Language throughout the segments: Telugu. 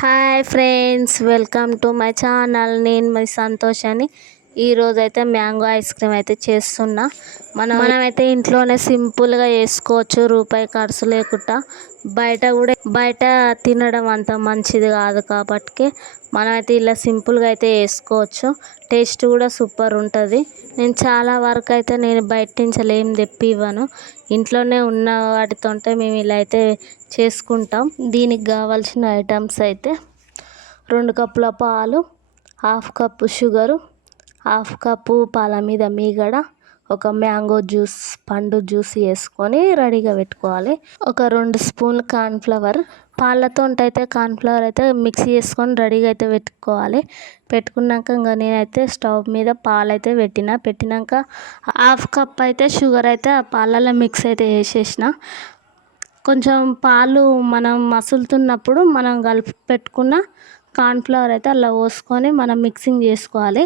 Hi friends, welcome to my channel. నేను మీ సంతోష్ అని. ఈరోజైతే మ్యాంగో ఐస్ క్రీమ్ అయితే చేస్తున్నా. మనమైతే ఇంట్లోనే సింపుల్గా చేసుకోవచ్చు, రూపాయి ఖర్చు లేకుండా. బయట తినడం అంత మంచిది కాదు కాబట్టి మనమైతే ఇలా సింపుల్గా అయితే చేసుకోవచ్చు. టేస్ట్ కూడా సూపర్ ఉంటుంది. నేను చాలా వరకు అయితే నేను బయట నుంచి ఏం తెప్పి ఇవ్వను, ఇంట్లోనే ఉన్న వాటితో మేము ఇలా అయితే చేసుకుంటాం. దీనికి కావాల్సిన ఐటమ్స్ అయితే 2 కప్పుల పాలు, 1/2 కప్పు షుగరు, 1/2 కప్పు పాల మీద మీగడ, ఒక మ్యాంగో జ్యూస్ పండు జ్యూస్ వేసుకొని రెడీగా పెట్టుకోవాలి. ఒక 2 స్పూన్లు కార్న్ఫ్లవర్, పాలతో అయితే కార్న్ఫ్లవర్ అయితే మిక్స్ చేసుకొని రెడీగా అయితే పెట్టుకోవాలి. పెట్టుకున్నాక ఇంకా నేనైతే స్టవ్ మీద పాలు అయితే పెట్టినాక 1/2 కప్ అయితే షుగర్ అయితే ఆ పాలలో మిక్స్ అయితే వేసేసిన. కొంచెం పాలు మనం మసులుతున్నప్పుడు మనం కలిపి పెట్టుకున్న కార్న్ఫ్లవర్ అయితే అలా పోసుకొని మనం మిక్సింగ్ చేసుకోవాలి.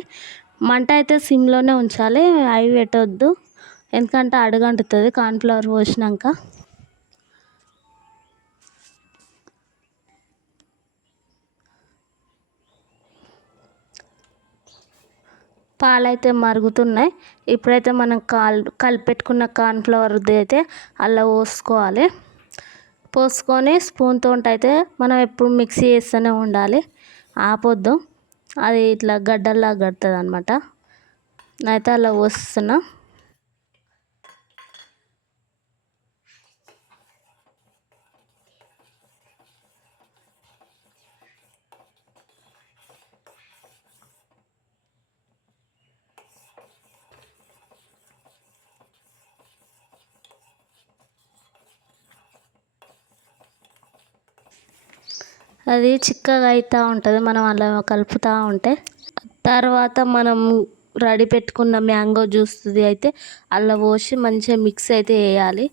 మంట అయితే సిమ్లోనే ఉంచాలి, అవి పెట్టొద్దు, ఎందుకంటే అడుగంటుతుంది కార్న్ఫ్లవర్ పోసినాక. పాలైతే మరుగుతున్నాయి. ఇప్పుడైతే మనం కలిపెట్టుకున్న కార్న్ఫ్లవర్ది అయితే అలా పోసుకొని స్పూన్తో అయితే మనం ఎప్పుడు మిక్సీ చేస్తూనే ఉండాలి, ఆపొద్దు, అది ఇట్లా గడ్డల్లా కడుతుంది అనమాట. అయితే అలా పోస్తున్నా. అది చిక్కగా అవుతూ ఉంటుంది మనం అలా కలుపుతూ ఉంటే. తర్వాత మనం రెడీ పెట్టుకున్న మ్యాంగో జ్యూస్ది అయితే అలా పోసి మంచిగా మిక్స్ అయితే వేయాలి.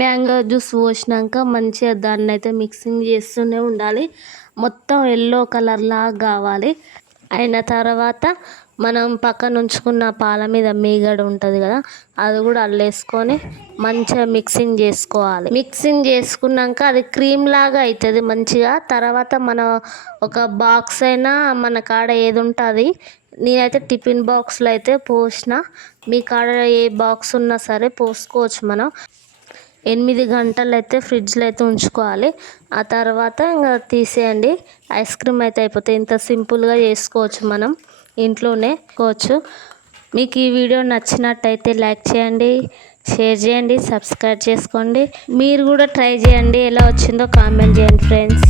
మ్యాంగో జ్యూస్ పోసినాక మంచిగా దాన్ని అయితే మిక్సింగ్ చేస్తూనే ఉండాలి, మొత్తం ఎల్లో కలర్లా కావాలి. అయిన తర్వాత మనం పక్కన ఉంచుకున్న పాల మీద మీగడ ఉంటుంది కదా, అది కూడా అల్లేసుకొని మంచిగా మిక్సింగ్ చేసుకోవాలి. మిక్సింగ్ చేసుకున్నాక అది క్రీమ్ లాగా అవుతుంది మంచిగా. తర్వాత మన ఒక బాక్స్ అయినా మన కాడ ఏది ఉంటుంది, నేనైతే టిఫిన్ బాక్స్లో అయితే పోసిన, మీ కాడ ఏ బాక్స్ ఉన్నా సరే పోసుకోవచ్చు. మనం 8 గంటలు అయితే ఫ్రిడ్జ్లో అయితే ఉంచుకోవాలి. ఆ తర్వాత ఇంకా తీసేయండి, ఐస్ క్రీమ్ అయితే అయిపోతే. ఇంత సింపుల్గా చేసుకోవచ్చు మనం ఇంట్లోనే చేసుకోవచ్చు. మీకు ఈ వీడియో నచ్చినట్టయితే లైక్ చేయండి, షేర్ చేయండి, సబ్స్క్రైబ్ చేసుకోండి. మీరు కూడా ట్రై చేయండి, ఎలా వచ్చిందో కామెంట్ చేయండి ఫ్రెండ్స్.